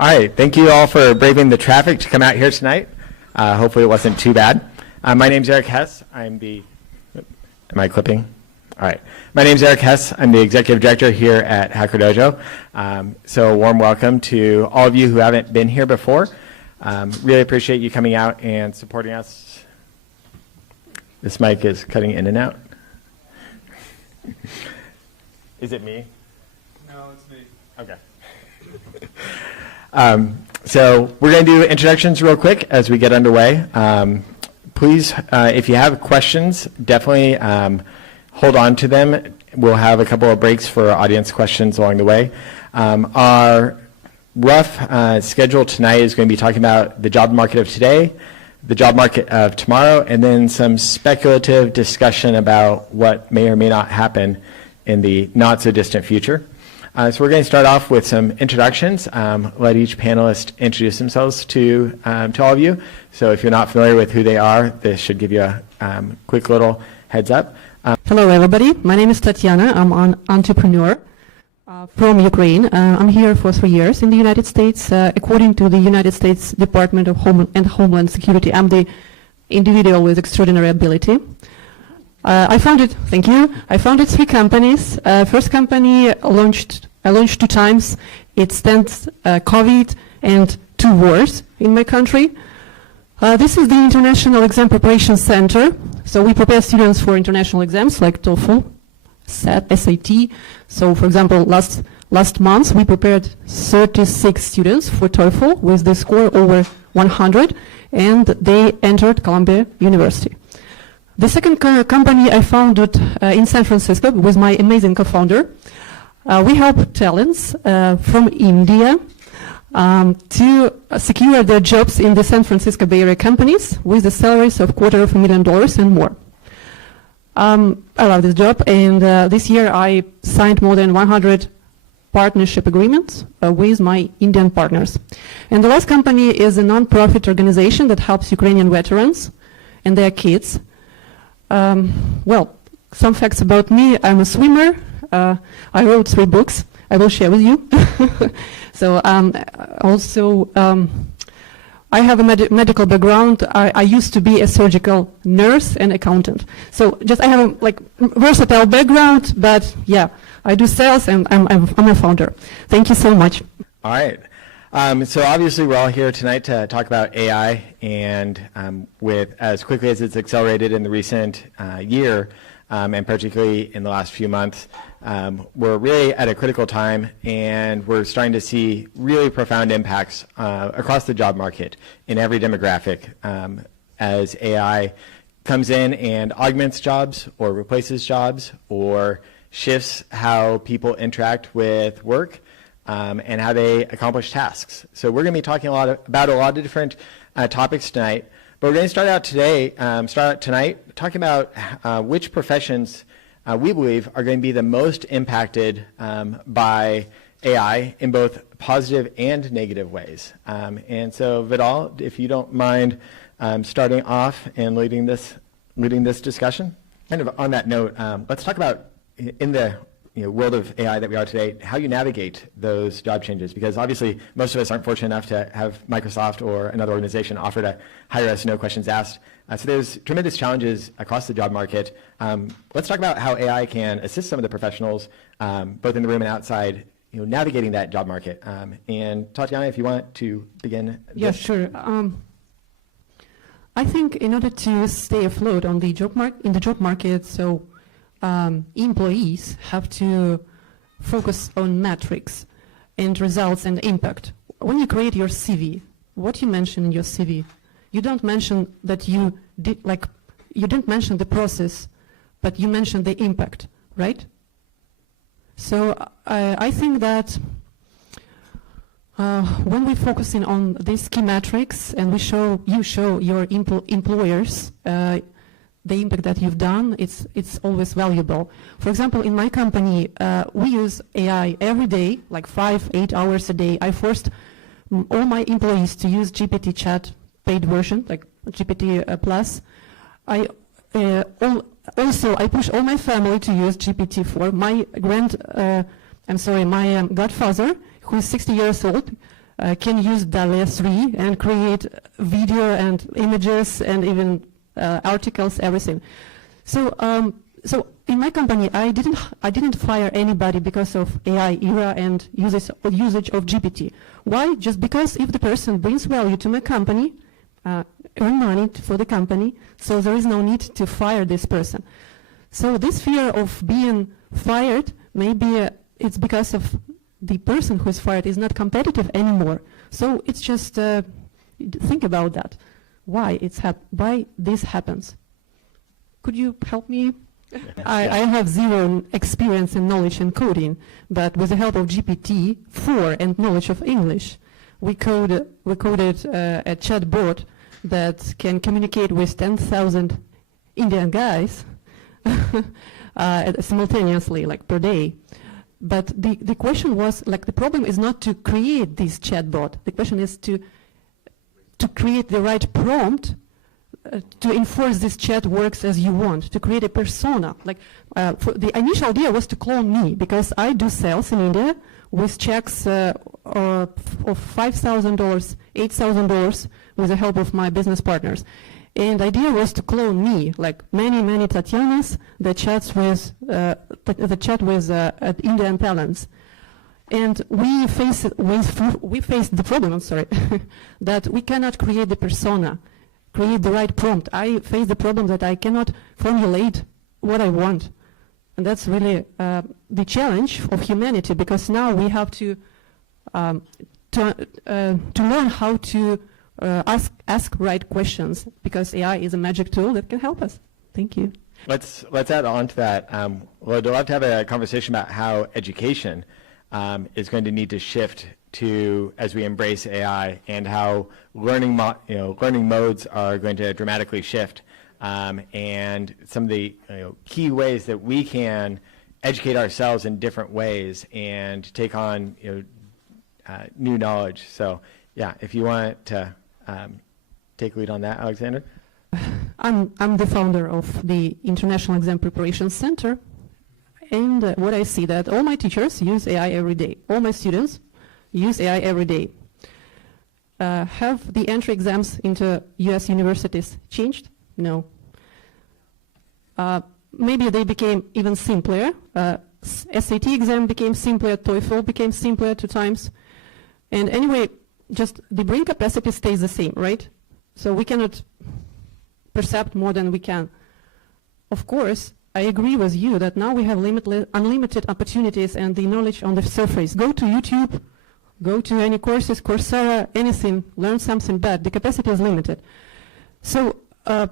All right, thank you all for braving the traffic to come out here tonight. Hopefully it wasn't too bad. My name's Eric Hess. Am I clipping? All right. My name's Eric Hess. I'm the executive director here at Hacker Dojo. So a warm welcome to all of you who haven't been here before. Really appreciate you coming out and supporting us. This mic is cutting in and out. Is it me? No, it's me. Okay. So we're going to do introductions real quick as we get underway. Please, if you have questions, definitely hold on to them. We'll have a couple of breaks for audience questions along the way. Our rough schedule tonight is going to be talking about the job market of today, the job market of tomorrow, and then some speculative discussion about what may or may not happen in the not so distant future. So we're going to start off with some introductions. Let each panelist introduce themselves to all of you. So if you're not familiar with who they are, this should give you a quick little heads up. Hello, everybody. My name is Tatyana. I'm an entrepreneur from Ukraine. I'm here for 3 years in the United States. According to the United States Department of Homeland Security, I'm the individual with extraordinary ability. I founded 3 companies. First company I launched 2 times. It stands COVID and 2 wars in my country. This is the International Exam Preparation Center. So we prepare students for international exams like TOEFL, SAT. So for example, last month we prepared 36 students for TOEFL with the score over 100, and they entered Columbia University. The second company I founded in San Francisco with my amazing co-founder. We help talents from India to secure their jobs in the San Francisco Bay Area companies with the salaries of $250,000 and more. I love this job, and this year I signed more than 100 partnership agreements with my Indian partners. And the last company is a non-profit organization that helps Ukrainian veterans and their kids. Well, some facts about me. I'm a swimmer. I wrote 3 books. I will share with you. So also, I have a medical background. I used to be a surgical nurse and accountant. So just I have a versatile background, but yeah, I do sales and I'm a founder. Thank you so much. All right. So obviously we're all here tonight to talk about AI, and with as quickly as it's accelerated in the recent year, and particularly in the last few months, we're really at a critical time, and we're starting to see really profound impacts across the job market in every demographic as AI comes in and augments jobs or replaces jobs or shifts how people interact with work and how they accomplish tasks. So we're going to be talking about a lot of different topics tonight. But we're going to start out tonight talking about which professions we believe are going to be the most impacted by AI in both positive and negative ways. And so, Vidal, if you don't mind starting off and leading this discussion. Kind of on that note, let's talk about in the world of AI that we are today, how you navigate those job changes, because obviously most of us aren't fortunate enough to have Microsoft or another organization offer to hire us, no questions asked. So there's tremendous challenges across the job market. Let's talk about how AI can assist some of the professionals, both in the room and outside, navigating that job market. And Tatyana, if you want to begin. Yeah, sure. I think in order to stay afloat on the job market, so employees have to focus on metrics and results and impact. When you create your CV, what you mention in your CV, you don't mention that you didn't mention the process, but you mention the impact, right? So I think that when we're focusing on these key metrics and you show your employers the impact that you've done, it's always valuable. For example, in my company, we use AI every day, like 5-8 hours a day. I forced all my employees to use GPT chat paid version, like GPT plus. I push all my family to use GPT-4. My godfather, who is 60 years old, can use DALL-E 3 and create video and images and even articles, everything. So, so in my company, I didn't fire anybody because of AI era and usage of GPT. Why? Just because if the person brings value to my company, earn money for the company, so there is no need to fire this person. So this fear of being fired, maybe it's because of the person who is fired is not competitive anymore. So it's just think about that. Why why this happens? Could you help me? I have zero experience and knowledge in coding, but with the help of GPT-4 and knowledge of English, we coded a chat bot that can communicate with 10,000 Indian guys simultaneously, like per day. But the question was, like, the problem is not to create this chatbot. The question is to create the right prompt to enforce this chat works as you want, to create a persona. Like, the initial idea was to clone me, because I do sales in India with checks of $5,000, $8,000 with the help of my business partners. And the idea was to clone me, like many Tatyanas that chat with Indian talents. And we faced the problem, I'm sorry, that we cannot create the persona, create the right prompt. I face the problem that I cannot formulate what I want. And that's really the challenge of humanity, because now we have to learn how to ask right questions, because AI is a magic tool that can help us. Thank you. Let's add on to that. Well, I'd love to have a conversation about how education is going to need to shift to as we embrace AI, and how learning modes are going to dramatically shift, and some of the key ways that we can educate ourselves in different ways and take on new knowledge. So yeah, if you want to take lead on that, Alexander. I'm the founder of the International Exam Preparation Center, and what I see that all my teachers use AI every day. All my students use AI every day. Have the entry exams into US universities changed? No. Maybe they became even simpler. SAT exam became simpler, TOEFL became simpler 2 times. And anyway, just the brain capacity stays the same, right? So we cannot perceive more than we can. Of course, I agree with you that now we have unlimited opportunities and the knowledge on the surface. Go to YouTube, go to any courses, Coursera, anything, learn something, but the capacity is limited. So I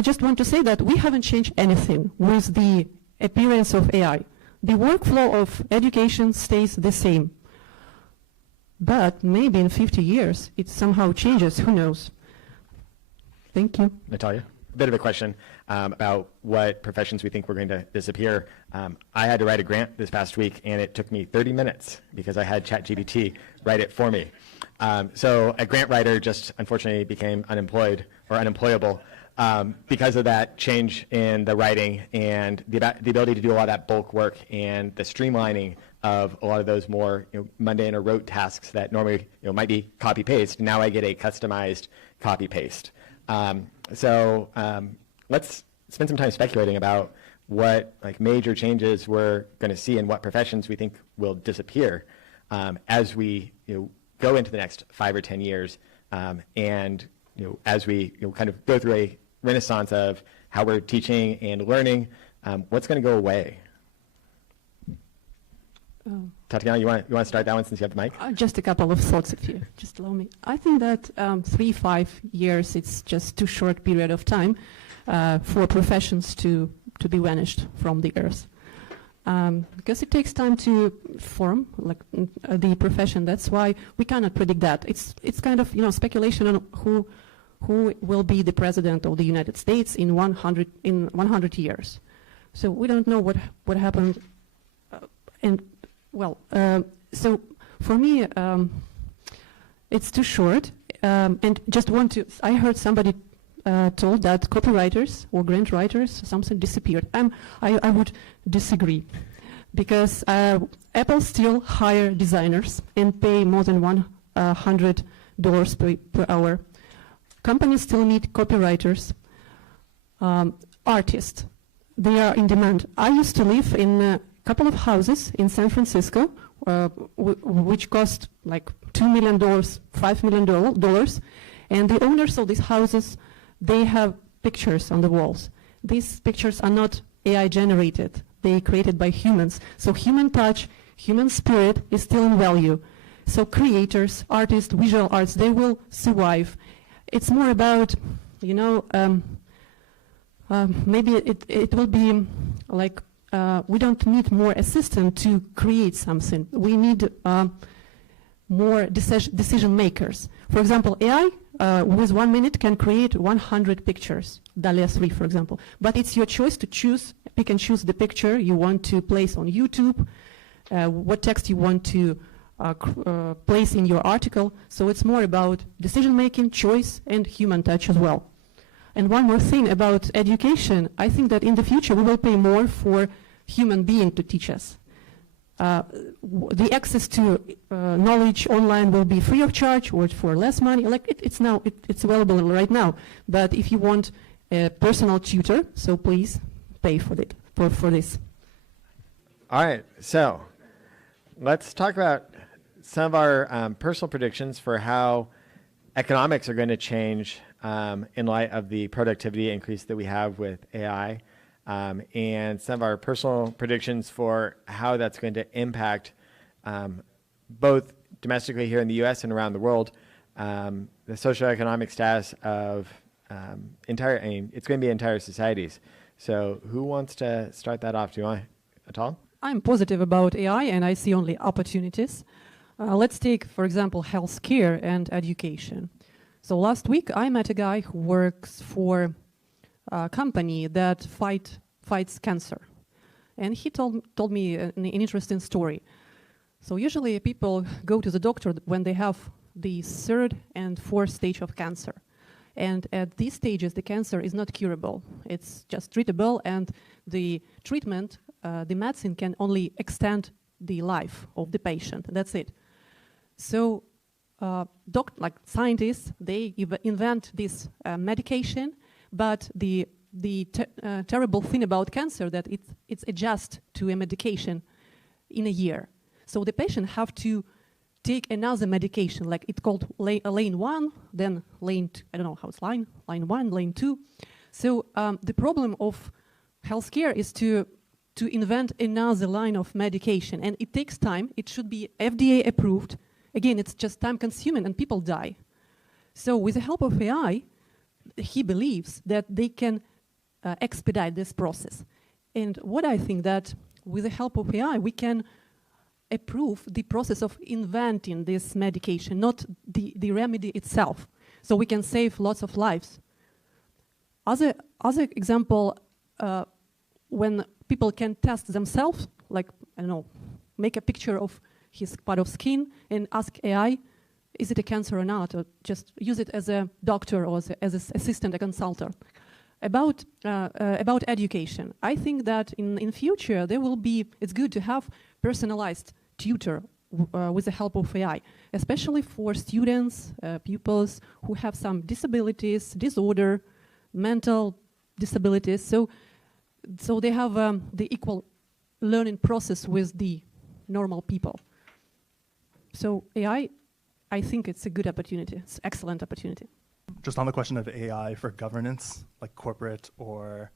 just want to say that we haven't changed anything with the appearance of AI. The workflow of education stays the same. But maybe in 50 years, it somehow changes, who knows? Thank you. Natalia? A bit of a question about what professions we think were going to disappear. I had to write a grant this past week, and it took me 30 minutes because I had ChatGPT write it for me. So a grant writer just unfortunately became unemployed or unemployable because of that change in the writing and the ability to do a lot of that bulk work and the streamlining of a lot of those more mundane or rote tasks that normally might be copy-paste. Now I get a customized copy-paste. So let's spend some time speculating about what major changes we're going to see and what professions we think will disappear as we go into the next 5 or 10 years, and as we kind of go through a renaissance of how we're teaching and learning. What's going to go away? Tatyana, you want to start that one since you have the mic? Just a couple of thoughts, if you just allow me. I think that 3-5 years, it's just too short period of time for professions to be vanished from the earth. Because it takes time to form the profession. That's why we cannot predict that. It's kind of speculation on who will be the president of the United States in 100 years. So we don't know what happened. So for me, it's too short. And just I heard somebody told that copywriters or grant writers, something disappeared. I would disagree, because Apple still hire designers and pay more than $100 per hour. Companies still need copywriters, artists. They are in demand. I used to live in a couple of houses in San Francisco, which cost like $2 million, $5 million, and the owners of these houses, they have pictures on the walls. These pictures are not AI generated. They created by humans. So human touch, human spirit is still in value. So creators, artists, visual arts, they will survive. It's more about, you know, maybe it will be like we don't need more assistant to create something. We need more decision makers. For example, AI with 1 minute can create 100 pictures, DALL-E 3, for example. But it's your choice to choose, pick and choose the picture you want to place on YouTube, what text you want to place in your article. So it's more about decision-making, choice, and human touch as well. And one more thing about education, I think that in the future we will pay more for human being to teach us. The access to knowledge online will be free of charge or for less money. Like it's available right now. But if you want a personal tutor, so please pay for it for this. All right, so let's talk about some of our personal predictions for how economics are going to change in light of the productivity increase that we have with AI. And some of our personal predictions for how that's going to impact both domestically here in the U.S. and around the world, the socioeconomic status of it's going to be entire societies. So who wants to start that off? Do you want at all? I'm positive about AI, and I see only opportunities. Let's take, for example, healthcare and education. So last week, I met a guy who works for a company that fights cancer. And he told me an interesting story. So usually people go to the doctor when they have the 3rd and 4th stage of cancer. And at these stages, the cancer is not curable. It's just treatable, and the treatment, the medicine can only extend the life of the patient. That's it. So like scientists, they invent this medication, but the terrible thing about cancer that it's adjust to a medication in a year. So the patient have to take another medication, like it's called lane 1, then lane 2, I don't know how it's line 1, lane 2. So the problem of healthcare is to invent another line of medication, and it takes time. It should be FDA approved. Again, it's just time consuming and people die. So with the help of AI, he believes that they can expedite this process. And what I think that with the help of AI, we can approve the process of inventing this medication, not the remedy itself. So we can save lots of lives. Other example, when people can test themselves, like, I don't know, make a picture of his part of skin and ask AI, is it a cancer or not? Or just use it as a doctor or as an assistant, a consultant. About education, I think that in future there will be, it's good to have personalized tutor with the help of AI, especially for students, pupils who have some disabilities, disorder, mental disabilities. So they have the equal learning process with the normal people. So AI, I think it's a good opportunity. It's an excellent opportunity. Just on the question of AI for governance, like corporate or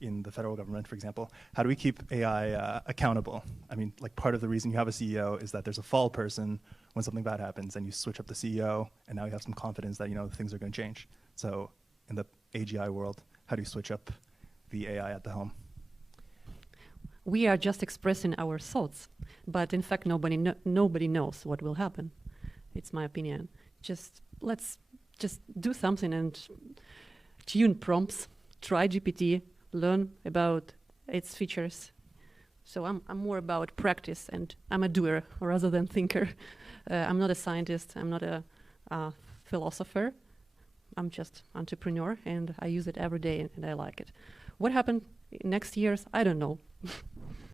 in the federal government, for example, how do we keep AI accountable? I mean, like part of the reason you have a CEO is that there's a fall person when something bad happens, and you switch up the CEO, and now you have some confidence that, you know, things are going to change. So in the AGI world, how do you switch up the AI at the helm? We are just expressing our thoughts, but in fact, nobody knows what will happen. It's my opinion. Let's just do something and tune prompts, try GPT, learn about its features. So I'm more about practice, and I'm a doer rather than thinker. I'm not a scientist. I'm not a philosopher. I'm just entrepreneur, and I use it every day, and I like it. What happened next years? I don't know.